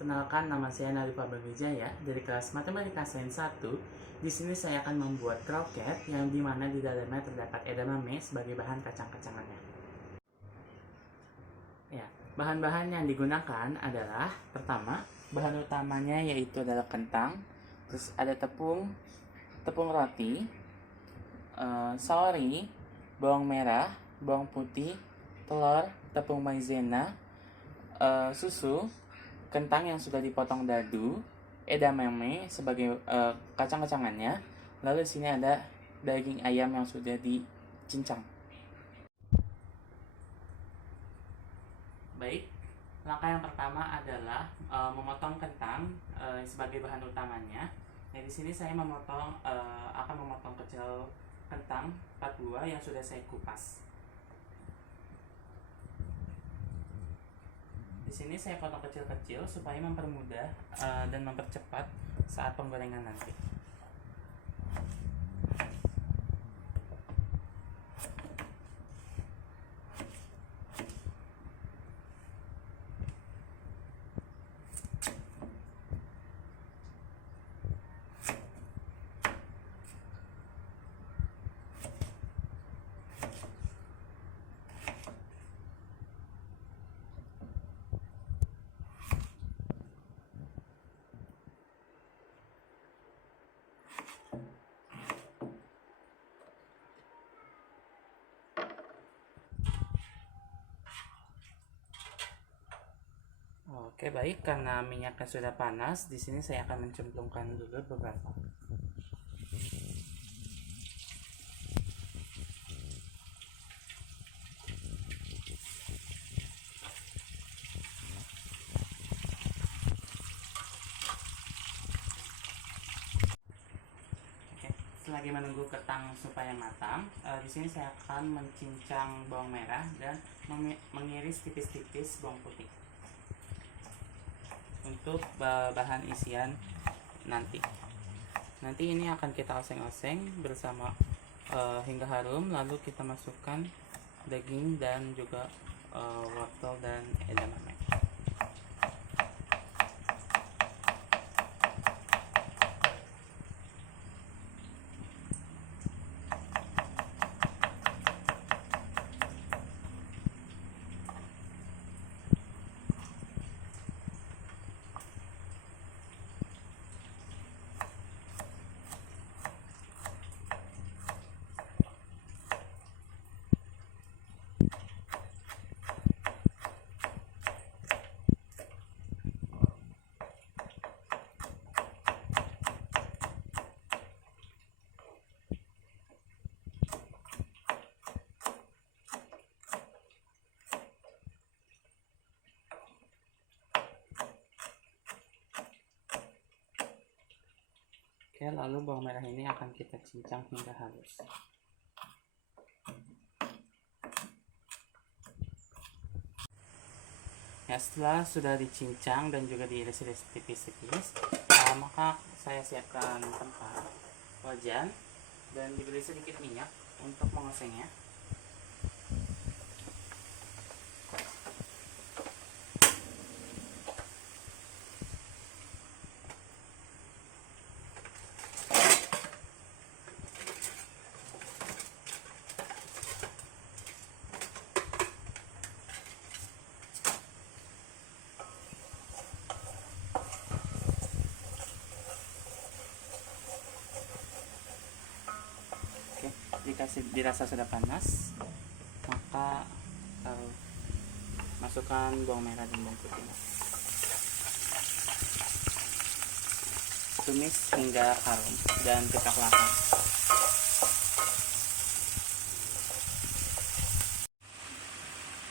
Perkenalkan, nama saya Narifa Bagwijaya dari kelas Matematika Sains 1. Di sini saya akan membuat kroket yang dimana di dalamnya terdapat edamame sebagai bahan kacang-kacangannya. Ya, bahan-bahan yang digunakan adalah pertama, bahan utamanya yaitu adalah kentang, terus ada tepung roti, saori, bawang merah, bawang putih, telur, tepung maizena, susu, kentang yang sudah dipotong dadu, edamame sebagai kacang-kacangannya, lalu di sini ada daging ayam yang sudah dicincang. Baik, langkah yang pertama adalah memotong kentang sebagai bahan utamanya. Nah, di sini saya akan memotong kecil kentang 4 buah yang sudah saya kupas. Di sini saya potong kecil-kecil supaya mempermudah dan mempercepat saat penggorengan nanti. Oke, baik, karena minyaknya sudah panas, di sini saya akan mencemplungkan dulu beberapa. Oke, selagi menunggu kentang supaya matang, di sini saya akan mencincang bawang merah dan mengiris tipis-tipis bawang putih untuk bahan isian nanti. Nanti ini akan kita oseng-oseng bersama hingga harum, lalu kita masukkan daging dan juga wortel dan edamame. Oke, lalu bawang merah ini akan kita cincang hingga halus. Ya, setelah sudah dicincang dan juga diiris-iris tipis-tipis, maka saya siapkan tempat wajan dan diberi sedikit minyak untuk mengosengnya. Jika dirasa sudah panas, maka masukkan bawang merah dan bawang putih. Tumis hingga harum dan kecoklatan.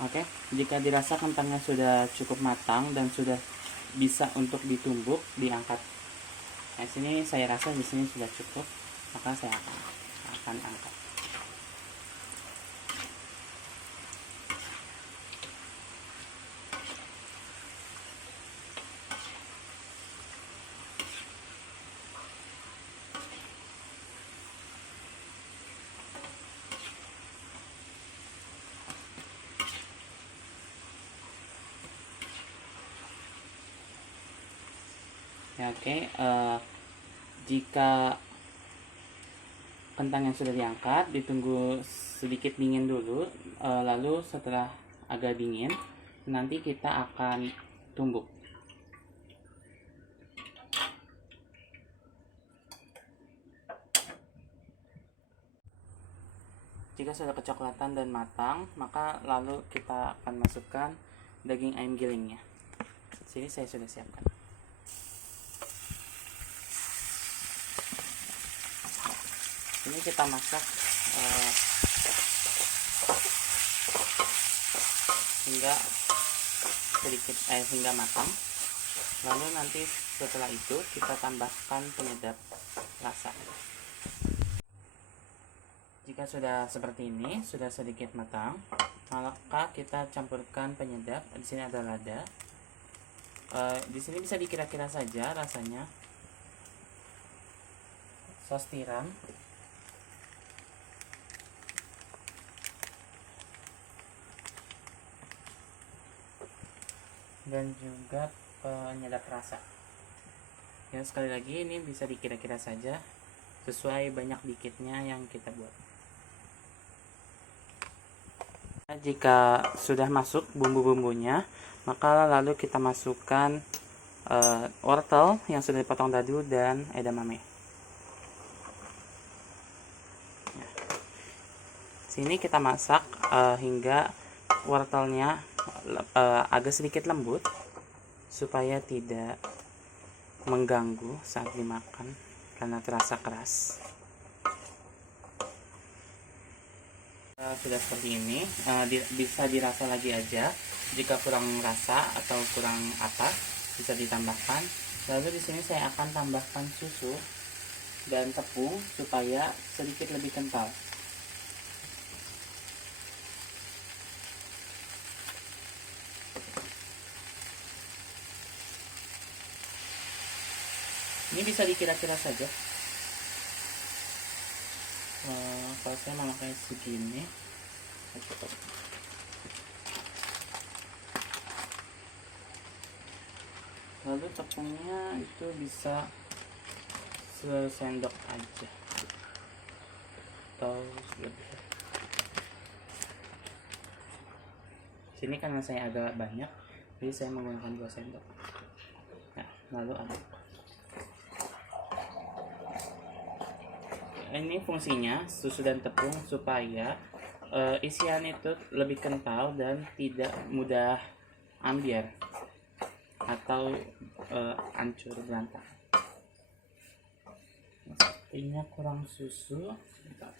Oke, jika dirasa kentangnya sudah cukup matang dan sudah bisa untuk ditumbuk, diangkat. Nah, sini saya rasa di sini sudah cukup, maka saya akan angkat. Ya, oke. Jika kentang yang sudah diangkat, ditunggu sedikit dingin dulu. Lalu setelah agak dingin, nanti kita akan tumbuk. Jika sudah kecoklatan dan matang, maka lalu kita akan masukkan daging ayam gilingnya. Sini saya sudah siapkan. Ini kita masak hingga hingga matang. Lalu nanti setelah itu kita tambahkan penyedap rasa. Jika sudah seperti ini, sudah sedikit matang, maka kita campurkan penyedap. Di sini ada lada. Di sini bisa dikira-kira saja rasanya. Sos tiram. Dan juga penyedap rasa. Ya, sekali lagi ini bisa dikira-kira saja sesuai banyak dikitnya yang kita buat. Jika sudah masuk bumbu-bumbunya, maka lalu kita masukkan wortel yang sudah dipotong dadu dan edamame. Sini kita masak hingga wortelnya agak sedikit lembut supaya tidak mengganggu saat dimakan karena terasa keras. Sudah seperti ini, bisa dirasa lagi aja. Jika kurang rasa atau kurang apa, bisa ditambahkan. Lalu di sini saya akan tambahkan susu dan tepung supaya sedikit lebih kental. Ini bisa dikira-kira saja. Kalau saya memakai segini, cukup. Lalu tepungnya itu bisa sesendok aja atau lebih. Sini karena saya agak banyak, jadi saya menggunakan 2 sendok. Nah, lalu aduk. Ini fungsinya susu dan tepung supaya isian itu lebih kental dan tidak mudah ambyar atau hancur berantakan. Sepertinya kurang susu. Bentar.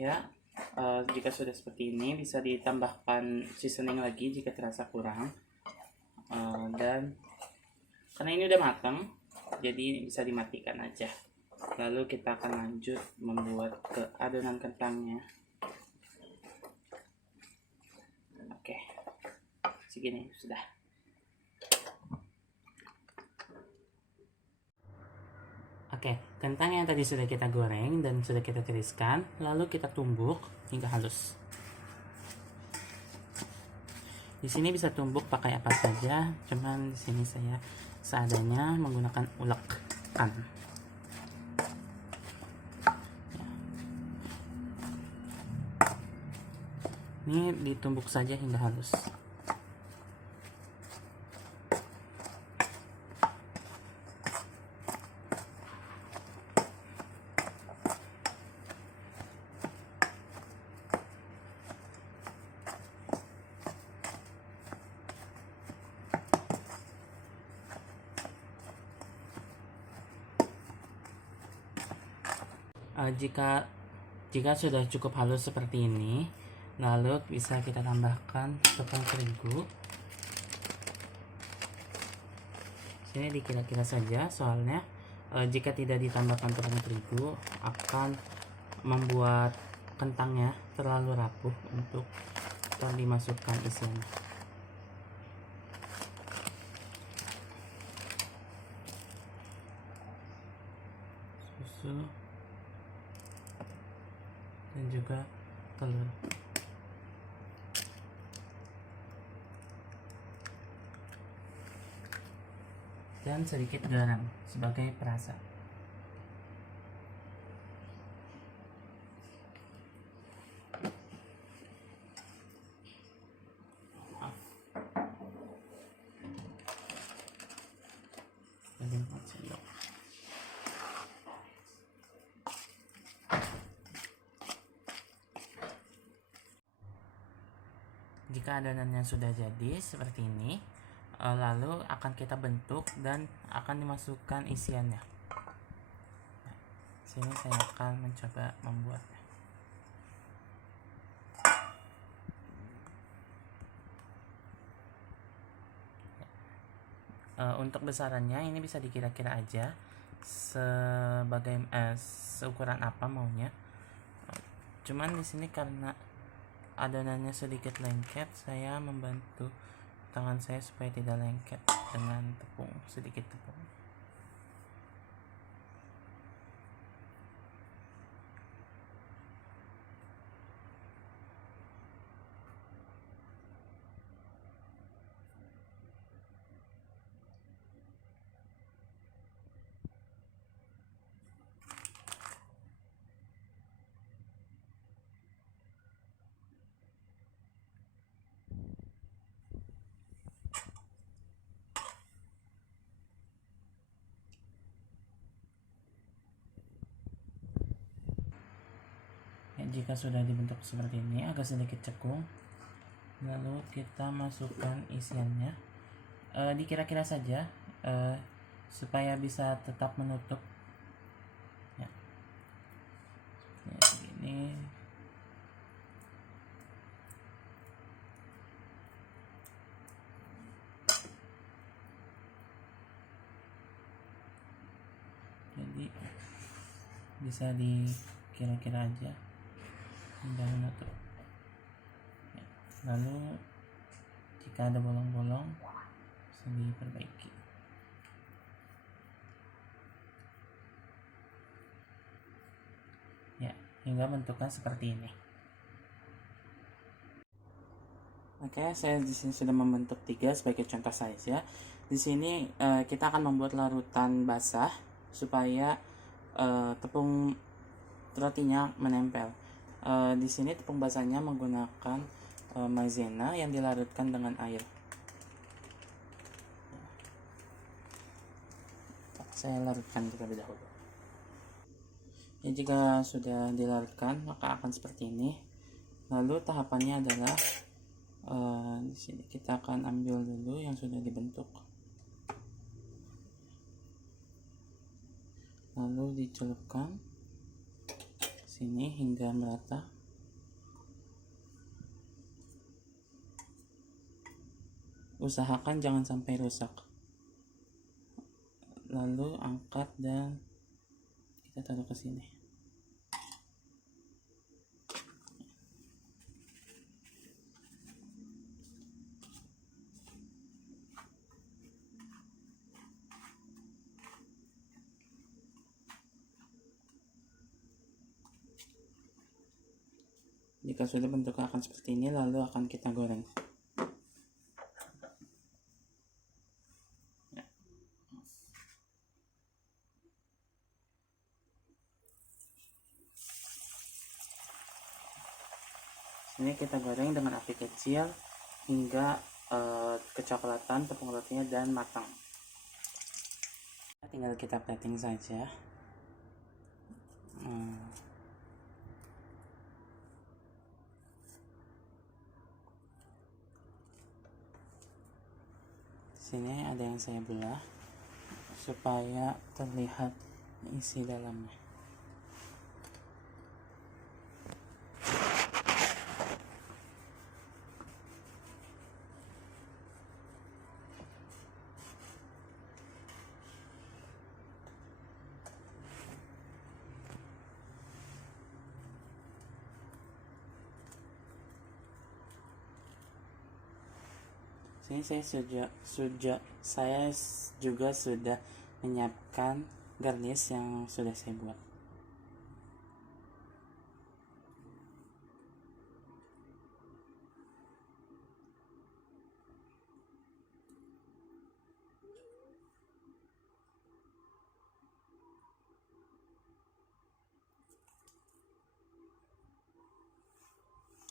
Ya, jika sudah seperti ini bisa ditambahkan seasoning lagi jika terasa kurang. Dan karena ini udah matang, jadi bisa dimatikan aja. Lalu kita akan lanjut membuat ke adonan kentangnya. Oke, segini sudah. Oke, kentang yang tadi sudah kita goreng dan sudah kita tiriskan, lalu kita tumbuk hingga halus. Di sini bisa tumbuk pakai apa saja, cuman di sini saya seadanya menggunakan ulekan. Ini ditumbuk saja hingga halus. Jika sudah cukup halus seperti ini, lalu bisa kita tambahkan tepung terigu. Sini dikira-kira saja, soalnya jika tidak ditambahkan tepung terigu akan membuat kentangnya terlalu rapuh untuk dimasukkan isian. susu, dan juga telur. Dan sedikit garam sebagai perasa. Jika adonannya sudah jadi seperti ini, lalu akan kita bentuk dan akan dimasukkan isiannya. Nah, sini saya akan mencoba membuatnya. Untuk besarannya ini bisa dikira-kira aja sebagai seukuran apa maunya. Cuman di sini karena adonannya sedikit lengket, saya membantu tangan saya supaya tidak lengket dengan sedikit tepung. Jika sudah dibentuk seperti ini, agak sedikit cekung, lalu kita masukkan isiannya. Dikira-kira saja supaya bisa tetap menutup. Ya, begini. Jadi bisa dikira-kira aja hingga menutup. Ya. Lalu jika ada bolong-bolong bisa diperbaiki. Ya, hingga bentuknya seperti ini. Oke, saya di sini sudah membentuk 3 sebagai contoh saja. Di sini kita akan membuat larutan basah supaya tepung rotinya menempel. Di sini tepung basahnya menggunakan maizena yang dilarutkan dengan air. Saya larutkan terlebih dahulu. Ya, jika sudah dilarutkan maka akan seperti ini. Lalu tahapannya adalah di sini kita akan ambil dulu yang sudah dibentuk. Lalu dicelupkan sini hingga merata. Usahakan jangan sampai rusak. Lalu angkat dan kita taruh ke sini. Jika sudah bentuknya akan seperti ini, lalu akan kita goreng. Ya. Ini kita goreng dengan api kecil hingga kecoklatan tepung rotinya dan matang. Tinggal kita plating saja. Sini ada yang saya belah supaya terlihat isi dalamnya. Sini saya juga sudah menyiapkan garnish yang sudah saya buat.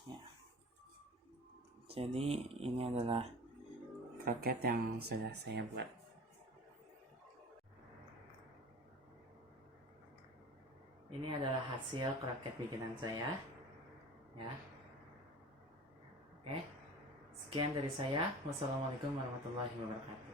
Ya. Jadi ini adalah kroket yang sudah saya buat. Ini adalah hasil kroket bikinan saya. Ya. Oke. Sekian dari saya. Wassalamualaikum warahmatullahi wabarakatuh.